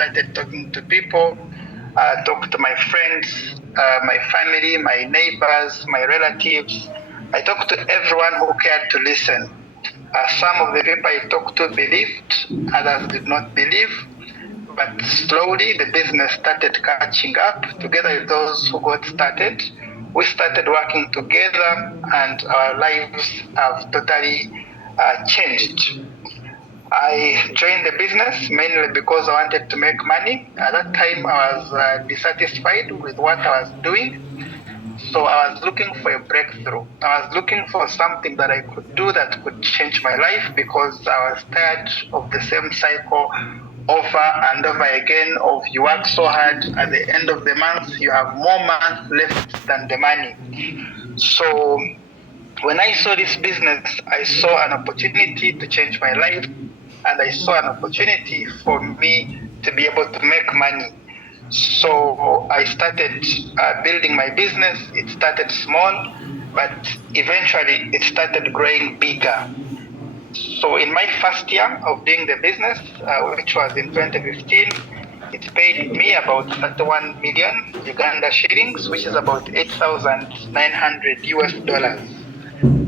started talking to people, talked to my friends, my family, my neighbors, my relatives. I talked to everyone who cared to listen. Some of the people I talked to believed, others did not believe, but slowly the business started catching up together with those who got started. We started working together and our lives have totally changed. I joined the business mainly because I wanted to make money. At that time, I was dissatisfied with what I was doing. So I was looking for a breakthrough. I was looking for something that I could do that could change my life because I was tired of the same cycle over and over again of you work so hard, at the end of the month you have more months left than the money. So when I saw this business, I saw an opportunity to change my life and I saw an opportunity for me to be able to make money. So I started building my business. It started small, but eventually it started growing bigger. So in my first year of doing the business, which was in 2015, it paid me about 31 million Uganda shillings, which is about 8,900 US dollars.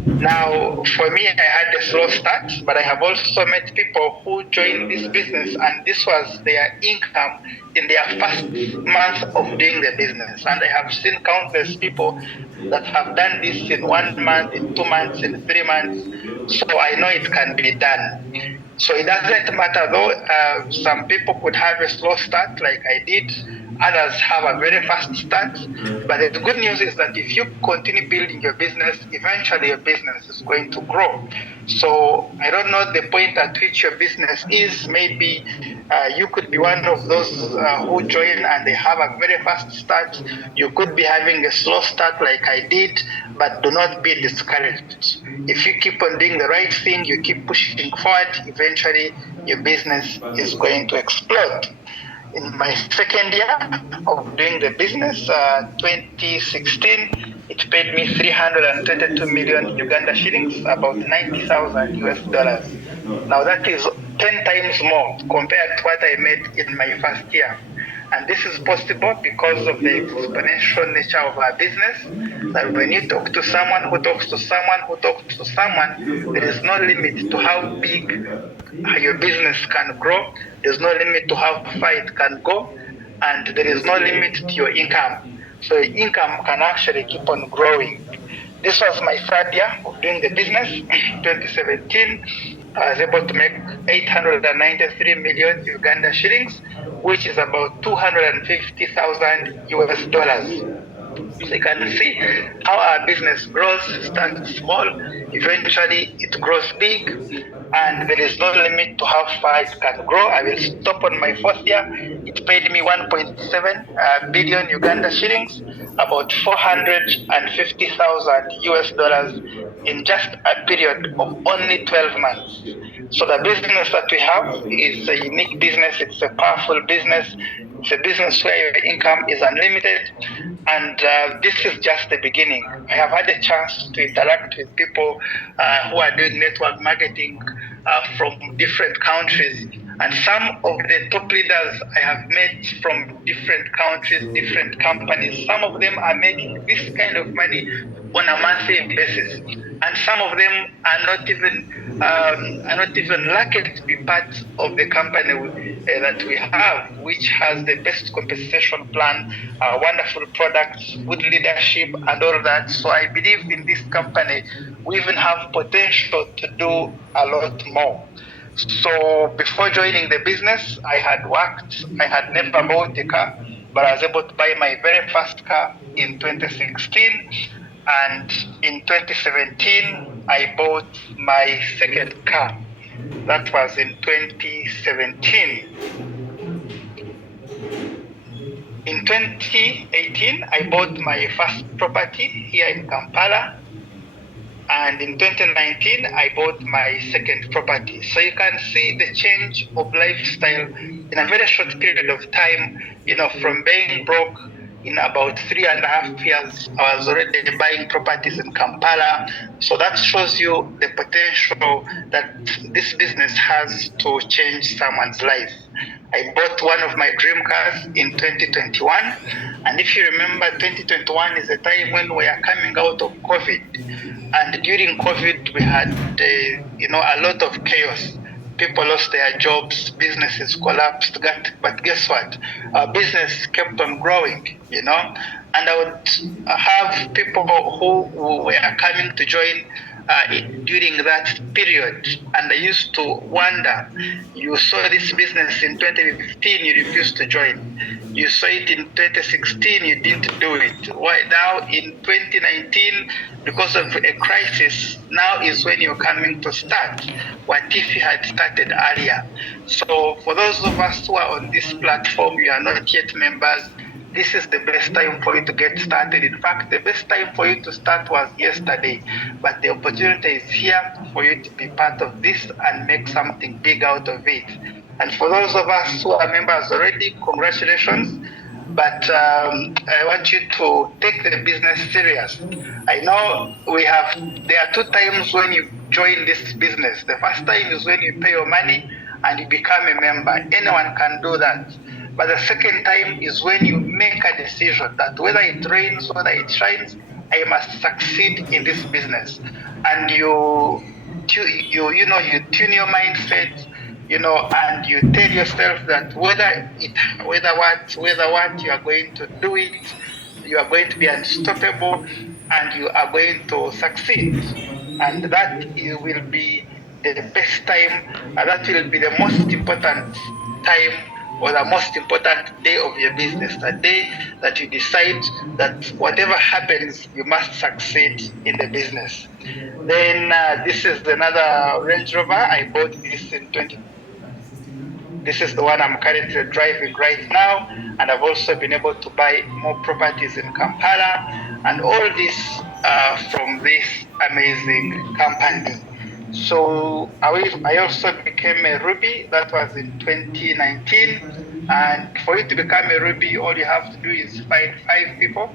Now, for me, I had a slow start, but I have also met people who joined this business, and this was their income in their first month of doing the business. And I have seen countless people that have done this in 1 month, in 2 months, in 3 months. So I know it can be done. So it doesn't matter though, some people could have a slow start like I did, others have a very fast start. But the good news is that if you continue building your business, eventually your business is going to grow. So I don't know the point at which your business is. Maybe you could be one of those who join and they have a very fast start. You could be having a slow start like I did, but do not be discouraged. If you keep on doing the right thing, you keep pushing forward, eventually your business is going to explode. In my second year of doing the business, 2016, it paid me 322 million Uganda shillings, about 90,000 US dollars. Now that is 10 times more compared to what I made in my first year. And this is possible because of the exponential nature of our business. That when you talk to someone who talks to someone who talks to someone, there is no limit to how big your business can grow. There's no limit to how far it can go, and there is no limit to your income. So your income can actually keep on growing. This was my third year of doing the business. 2017, I was able to make 893 million Uganda shillings, which is about 250,000 US dollars. So you can see how our business grows, starts small, eventually it grows big, and there is no limit to how far it can grow. I will stop on my fourth year. It paid me 1.7 billion Uganda shillings, about 450,000 US dollars in just a period of only 12 months. So the business that we have is a unique business. It's a powerful business. It's a business where your income is unlimited. And this is just the beginning. I have had a chance to interact with people who are doing network marketing from different countries. And some of the top leaders I have met from different countries, different companies, some of them are making this kind of money on a monthly basis, and some of them are not even lucky to be part of the company that we have, which has the best compensation plan, wonderful products, good leadership, and all that. So I believe in this company we even have potential to do a lot more. So before joining the business, I had worked. I had never bought a car, but I was able to buy my very first car in 2016. And in 2017, I bought my second car. That was in 2017. In 2018, I bought my first property here in Kampala. And in 2019, I bought my second property. So you can see the change of lifestyle in a very short period of time, from being broke in about 3.5 years, I was already buying properties in Kampala. So that shows you the potential that this business has to change someone's life. I bought one of my dream cars in 2021. And if you remember, 2021 is a time when we are coming out of COVID. And during COVID, we had, a lot of chaos. People lost their jobs, businesses collapsed. But guess what? Our business kept on growing, And I would have people who were coming to join during that period. And I used to wonder, you saw this business in 2015, you refused to join. You saw it in 2016, you didn't do it. Why now in 2019, because of a crisis, now is when you're coming to start. What if you had started earlier? So for those of us who are on this platform, you are not yet members, this is the best time for you to get started. In fact, the best time for you to start was yesterday, but the opportunity is here for you to be part of this and make something big out of it. And for those of us who are members already, congratulations. But I want you to take the business serious. I know there are two times when you join this business. The first time is when you pay your money and you become a member. Anyone can do that. But the second time is when you make a decision that whether it rains, whether it shines, I must succeed in this business. And you tune your mindset, and you tell yourself that whether what you are going to do it, you are going to be unstoppable, and you are going to succeed. And that will be the best time, and that will be the most important time or the most important day of your business, the day that you decide that whatever happens, you must succeed in the business. Then this is another Range Rover. I bought this in 20. This is the one I'm currently driving right now, and I've also been able to buy more properties in Kampala, and all this from this amazing company. So I also became a Ruby. That was in 2019. And for you to become a Ruby, all you have to do is find 5 people,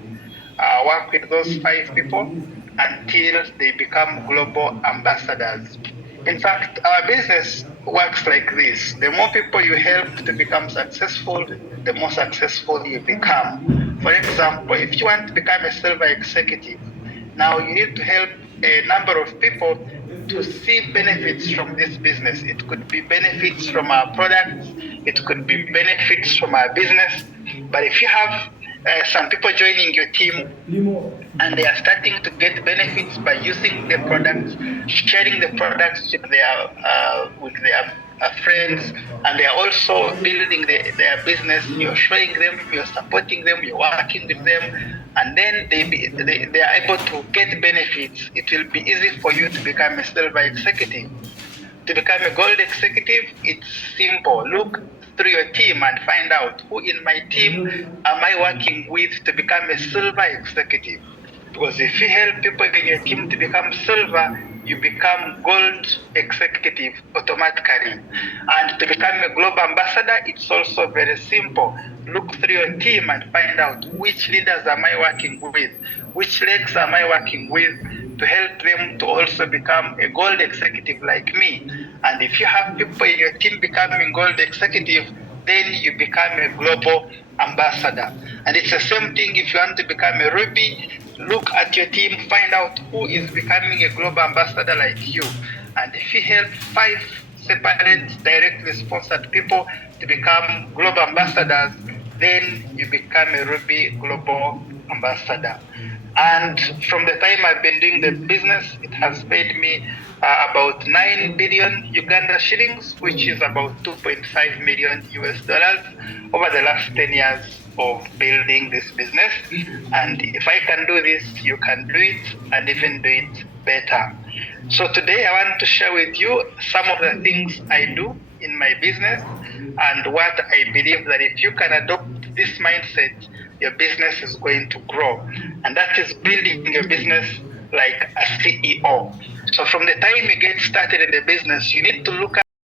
work with those 5 people until they become global ambassadors. In fact, our business works like this. The more people you help to become successful, the more successful you become. For example, if you want to become a silver executive, now you need to help a number of people to see benefits from this business. It could be benefits from our products, it could be benefits from our business. But if you have some people joining your team and they are starting to get benefits by using the products, sharing the products with their friends, and they are also building their business. You're showing them, you're supporting them, you're working with them, and then they are able to get benefits. It will be easy for you to become a silver executive. To become a gold executive, it's simple. Look through your team and find out who in my team am I working with to become a silver executive. Because if you help people in your team to become silver, you become gold executive automatically. And to become a global ambassador, it's also very simple. Look through your team and find out which leaders am I working with, which legs am I working with to help them to also become a gold executive like me. And if you have people in your team becoming gold executive, then you become a global ambassador. And it's the same thing if you want to become a Ruby. Look at your team, find out who is becoming a global ambassador like you. And if you help 5 separate directly sponsored people to become global ambassadors, then you become a Ruby global ambassador. And from the time I've been doing the business, it has paid me about 9 billion Uganda shillings, which is about 2.5 million US dollars over the last 10 years of building this business. And if I can do this, you can do it and even do it better. So today I want to share with you some of the things I do in my business and what I believe that if you can adopt this mindset, your business is going to grow. And that is building your business like a CEO. So from the time you get started in the business, you need to look at